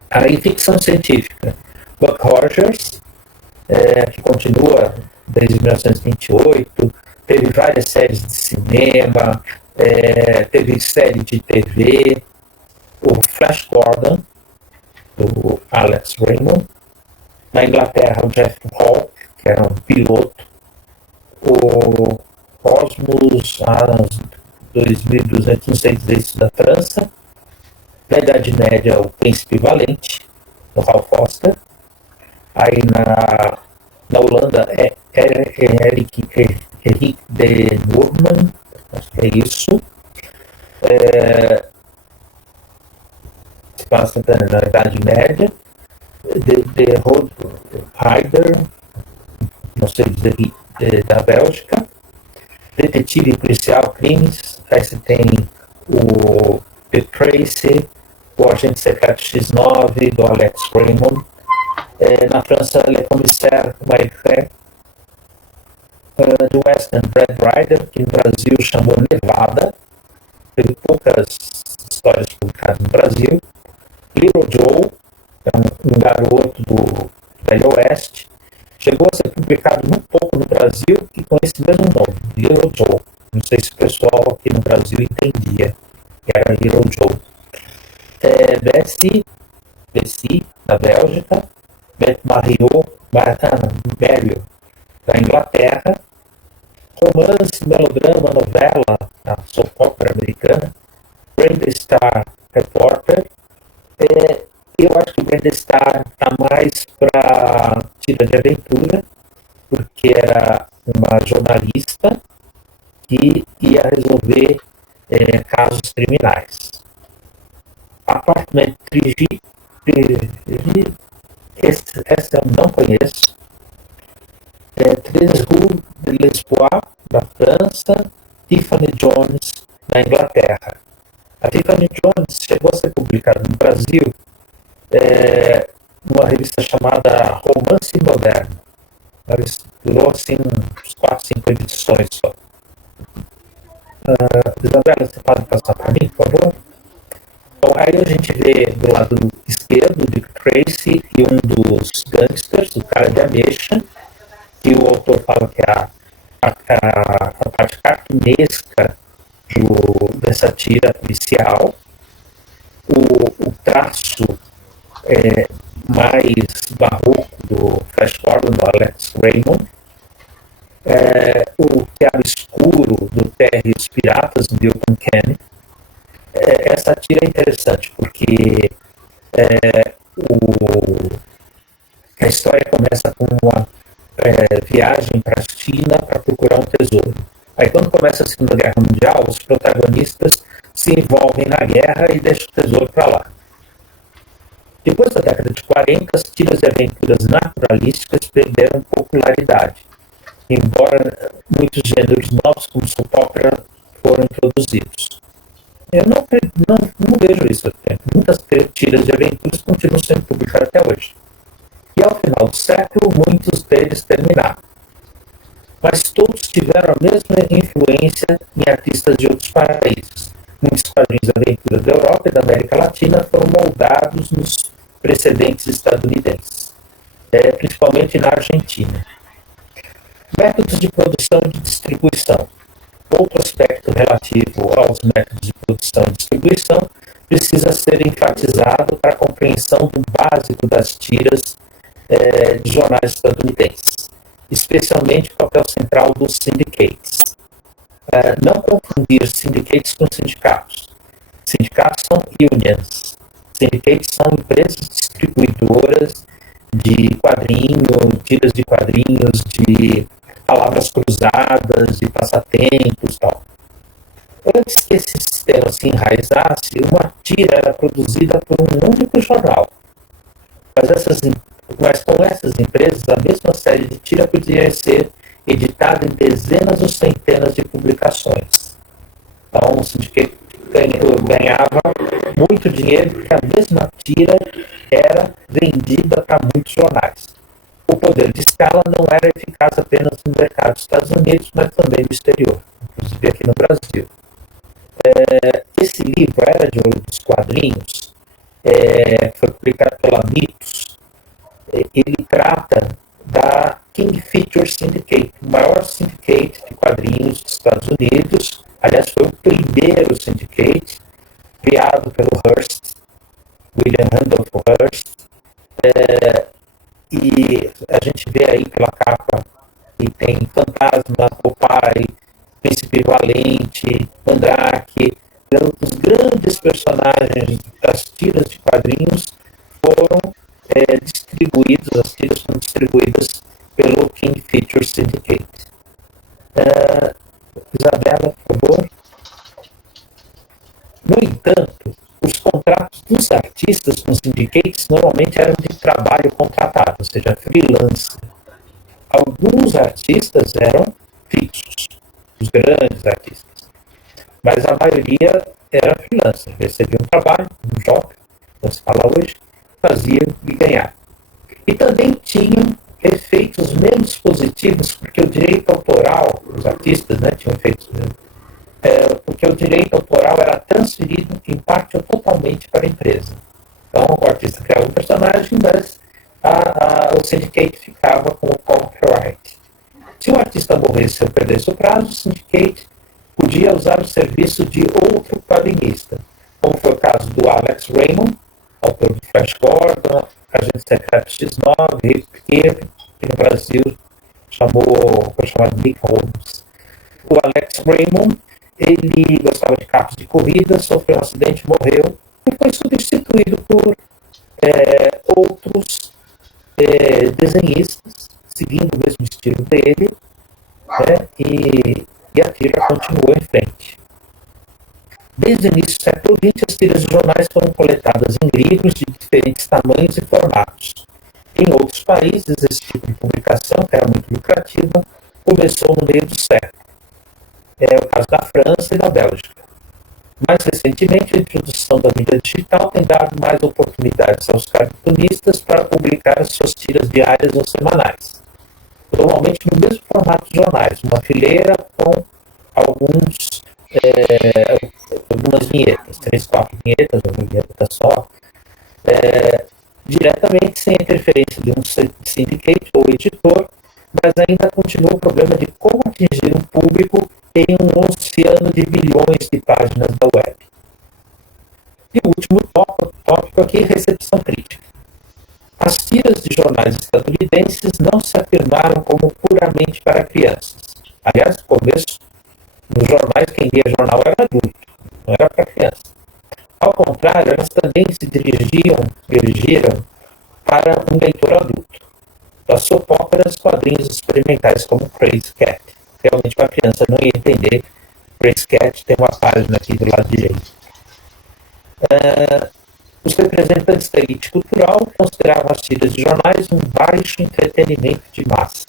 Aí, ficção científica, Buck Rogers, que continua desde 1928, teve várias séries de cinema, teve série de TV, o Flash Gordon, do Alex Raymond. Na Inglaterra, o Jeff Hall, que era um piloto, o Cosmos, 2200, não sei dizer isso, da França. Na Idade Média, o Príncipe Valente, do Hal Foster. Aí na Holanda é Eric de Noorman, acho que é isso. Se passa na Idade Média. The Road Rider, não sei dizer, da Bélgica. Detetive policial, crimes. Aí você tem o Dick Tracy, o Agente Secreto X9, do Alex Raymond. Na França, Le Commissaire Maigret, do Western Red Rider, que no Brasil chamou Nevada. Teve poucas histórias publicadas no Brasil. Little Joe, é um garoto do Velho Oeste. Chegou a ser publicado muito pouco no Brasil e com esse mesmo nome, Little Joe. Não sei se o pessoal aqui no Brasil entendia que era Little Joe. Bessie, da Bélgica. Beth Mario, da Inglaterra. Romance, melodrama, novela, a soap opera americana. Brenda Star Reporter. Eu acho que o Brenda Star está mais para tira de aventura, porque era uma jornalista que ia resolver casos criminais. Apartment Trigi, essa eu não conheço. Tres Rue de l'Espoir, na França. Tiffany Jones, na Inglaterra. A Tiffany Jones chegou a ser publicada no Brasil numa revista chamada Romance Moderno. Ela durou assim uns 4, 5 edições só. Isabela, você pode passar para mim, por favor? Bom, aí a gente vê do lado esquerdo o Dick Tracy e um dos gangsters, o cara de ameixa, que o autor fala que é a parte cartunesca dessa tira policial. O traço mais barroco do Flash Gordon, do Alex Raymond, o teatro escuro do Terry e os Piratas, do Milton Kennedy. Essa tira é interessante porque a história começa com uma viagem para a China para procurar um tesouro. Aí quando começa a Segunda Guerra Mundial, os protagonistas se envolvem na guerra e deixam o tesouro para lá. Depois da década de 40, as tiras e aventuras naturalísticas perderam popularidade, embora muitos gêneros novos, como soap opera, foram introduzidos. Eu não vejo isso até. Muitas tiras de aventuras continuam sendo publicadas até hoje. E ao final do século, muitos deles terminaram. Mas todos tiveram a mesma influência em artistas de outros países. Muitos quadrinhos de aventura da Europa e da América Latina foram moldados nos precedentes estadunidenses, principalmente na Argentina. Métodos de produção e de distribuição. Outro aspecto relativo aos métodos de produção e distribuição precisa ser enfatizado para a compreensão do básico das tiras de jornais estadunidenses, especialmente o papel central dos syndicates. Não confundir syndicates com sindicatos. Sindicatos são unions. Syndicates são empresas distribuidoras de quadrinhos, tiras de quadrinhos, de palavras cruzadas, de passatempos e tal. Antes que esse sistema se enraizasse, uma tira era produzida por um único jornal. Mas com essas empresas, a mesma série de tira podia ser editada em dezenas ou centenas de publicações. Então, o sindicato ganhava muito dinheiro porque a mesma tira era vendida para muitos jornais. O poder de escala não era eficaz apenas no mercado dos Estados Unidos, mas também no exterior, inclusive aqui no Brasil. Esse livro, Era de Ouro dos Quadrinhos, foi publicado pela Mitos. Ele trata da King Feature Syndicate, o maior syndicate de quadrinhos dos Estados Unidos. Aliás, foi o primeiro syndicate criado pelo Hearst, William Randolph Hearst. E a gente vê aí pela capa que tem Fantasma, Popeye, Príncipe Valente, Mandrake. Os grandes personagens das tiras de quadrinhos foram distribuídos, as tiras foram distribuídas pelo King Feature Syndicate. Isabela, por favor. No entanto, os contratos dos artistas com syndicates normalmente eram de trabalho contratado, ou seja, freelance. Alguns artistas eram fixos, os grandes artistas, mas a maioria era freelance, recebia um trabalho, um job, como se fala hoje, fazia e ganhava. E também tinham efeitos menos positivos, porque o direito autoral, os artistas tinham efeitos menos, porque o direito autoral era transferido em parte ou totalmente para a empresa. Então o artista criava um personagem, mas o syndicate ficava com o copyright. Se o artista morresse ou perdesse o prazo, o syndicate podia usar o serviço de outro quadrinista, como foi o caso do Alex Raymond, autor do Flash Gordon, Agente Secreto X9, que no Brasil foi chamado Nick Holmes. O Alex Raymond, ele gostava de carros de corrida, sofreu um acidente, morreu e foi substituído por outros desenhistas, seguindo o mesmo estilo dele, né, e a tira continuou em frente. Desde o início do século XX, as tiras de jornais foram coletadas em livros de diferentes tamanhos e formatos. Em outros países, esse tipo de publicação, que era muito lucrativa, começou no meio do século. É o caso da França e da Bélgica. Mais recentemente, a introdução da mídia digital tem dado mais oportunidades aos cartunistas para publicar as suas tiras diárias ou semanais. Normalmente no mesmo formato de jornais, uma fileira com algumas vinhetas, 3, 4 vinhetas, ou vinheta só, diretamente sem a interferência de um syndicate ou editor, mas ainda continua o problema de como atingir um público em um oceano de bilhões de páginas da web. E o último tópico aqui, recepção crítica. As tiras de jornais estadunidenses não se afirmaram como puramente para crianças. Aliás, no começo, nos jornais, quem lia jornal era adulto, não era para criança. Ao contrário, elas também se dirigiram para um leitor adulto. Das soap operas, quadrinhos experimentais como Crazy Cat. Realmente, para a criança não ia entender. Crazy Cat tem uma página aqui do lado direito. Os representantes da elite cultural consideravam as tiras de jornais um baixo entretenimento de massa.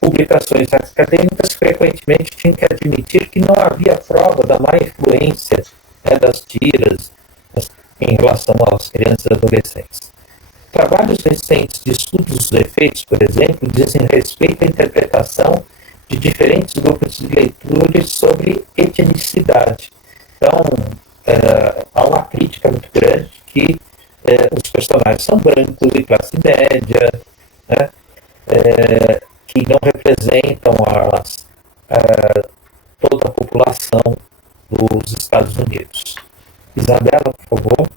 Publicações acadêmicas frequentemente tinham que admitir que não havia prova da má influência das tiras em relação às crianças e adolescentes. Trabalhos recentes de estudos dos efeitos, por exemplo, dizem respeito à interpretação de diferentes grupos de leitores sobre etnicidade. Então, há uma crítica muito grande que os personagens são brancos de classe média, né, que não representam toda a população dos Estados Unidos. Isabela, por favor.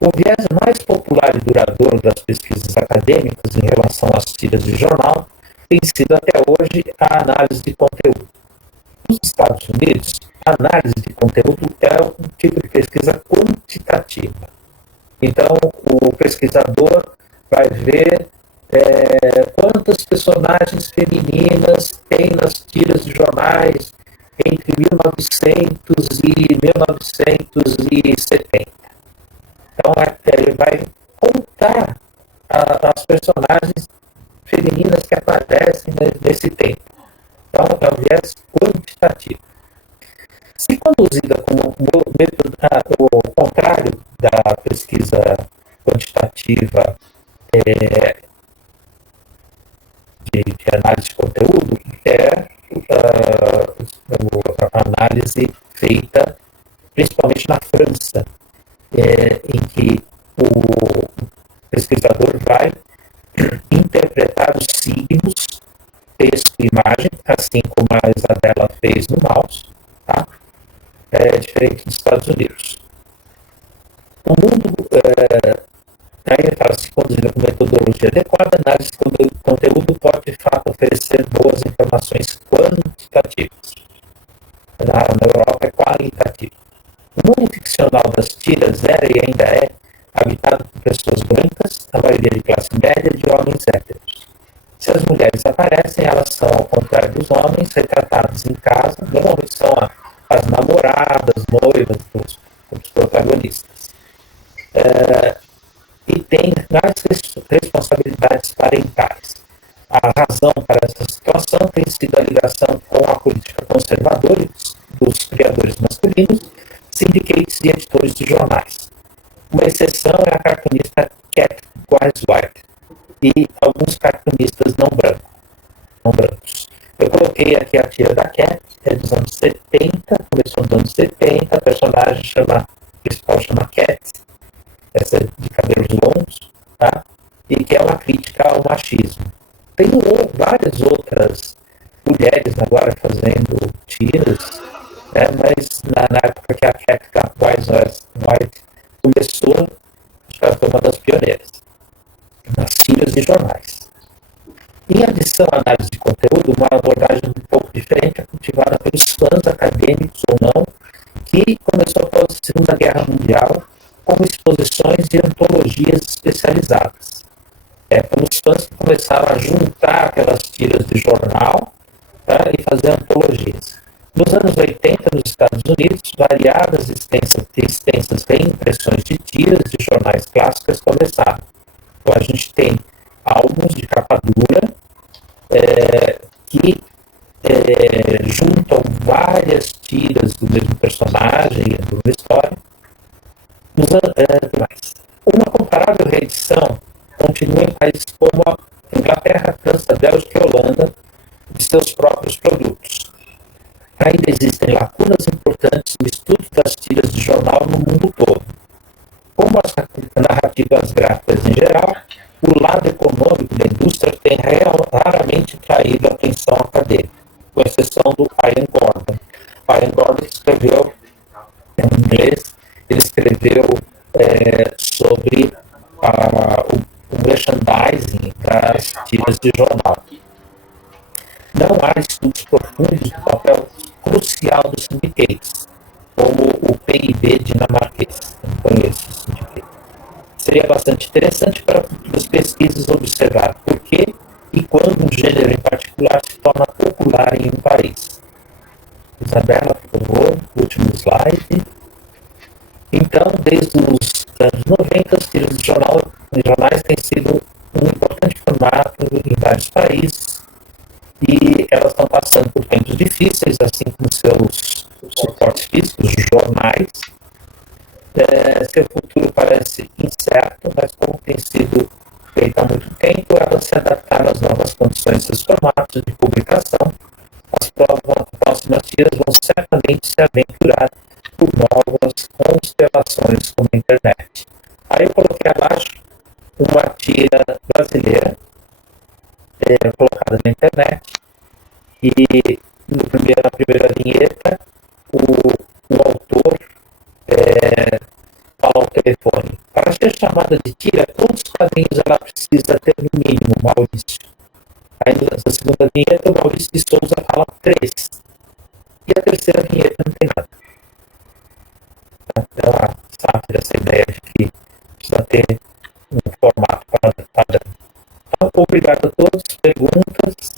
O viés mais popular e duradouro das pesquisas acadêmicas em relação às tiras de jornal tem sido até hoje a análise de conteúdo. Nos Estados Unidos, a análise de conteúdo é um tipo de pesquisa quantitativa. Então, o pesquisador vai ver quantas personagens femininas tem nas tiras de jornais entre 1900 e 1970. Então, ele vai contar as personagens femininas que aparecem nesse tempo. Então, é um viés quantitativo. Se conduzida como método, o contrário da pesquisa quantitativa de análise de conteúdo, é a análise feita principalmente na França, em que o pesquisador vai interpretar os signos, texto e imagem, assim como a Isabela fez no mouse, tá? Diferente dos Estados Unidos. O mundo ainda fala se conduzir com metodologia adequada, a análise de conteúdo pode de fato oferecer boas informações quantitativas. Na Europa é qualitativo. O mundo ficcional das tiras era e ainda é habitado por pessoas brancas, a maioria de classe média e de homens héteros. Se as mulheres aparecem, elas são, ao contrário dos homens, retratadas em casa, normalmente são as namoradas, noivas dos protagonistas. E tem mais responsabilidades parentais. A razão para essa situação tem sido a ligação com a política conservadora dos criadores masculinos, syndicates e editores de jornais. Uma exceção é a cartunista Cat White e alguns cartunistas não brancos. Eu coloquei aqui a tira da Cat, é dos anos 70, começou nos anos 70, a personagem principal chama Cat, essa é de cabelos longos, tá? E que é uma crítica ao machismo. Tem várias outras mulheres agora fazendo tiras, mas na época que a Cat White começou, acho que ela foi uma das pioneiras nas tiras de jornais. Em adição à análise de conteúdo, uma abordagem um pouco diferente é cultivada pelos fãs acadêmicos ou não, que começou após a Segunda Guerra Mundial, como exposições e antologias especializadas. pelos fãs que começaram a juntar aquelas tiras de jornal, tá, e fazer antologias. Nos anos 80, nos Estados Unidos, variadas e extensas reimpressões de tiras de jornais clássicos começaram. Então, a gente tem álbuns de capa dura que juntam várias tiras do mesmo personagem e de uma história. Uma comparável reedição continua em países como a Inglaterra, França, Bélgica e Holanda de seus próprios produtos. Ainda existem lacunas importantes no estudo das tiras de jornal no mundo todo. Como as narrativas gráficas em geral, o lado econômico da indústria tem raramente traído a atenção acadêmica, com exceção do Ian Gordon. Ian Gordon escreveu, em inglês, ele escreveu sobre o merchandising das tiras de jornal. Não há estudos profundos do papel crucial dos syndicates, como o PIB dinamarquês. Não conheço o syndicate. Seria bastante interessante para futuras pesquisas observar por que e quando um gênero em particular se torna popular em um país. Isabela, por favor, último slide. Então, desde os anos 90, as tiras de jornais têm sido um importante formato em vários países e elas estão passando por tempos difíceis, assim como seus suportes físicos, os jornais. Seu futuro parece incerto, mas como tem sido feito há muito tempo, elas se adaptaram às novas condições dos formatos de publicação. As próximas tiras vão certamente se aventurar por novas constelações como a internet. Aí eu coloquei abaixo uma tira brasileira colocada na internet e na primeira vinheta o autor fala ao telefone: para ser chamada de tira, quantos quadrinhos ela precisa ter no mínimo, Maurício? Aí na segunda vinheta o Maurício de Souza fala 3. E a terceira vinheta não tem nada. Então a sátira, essa ideia de que precisa ter um formato padrão. Então, obrigado a todos. Perguntas?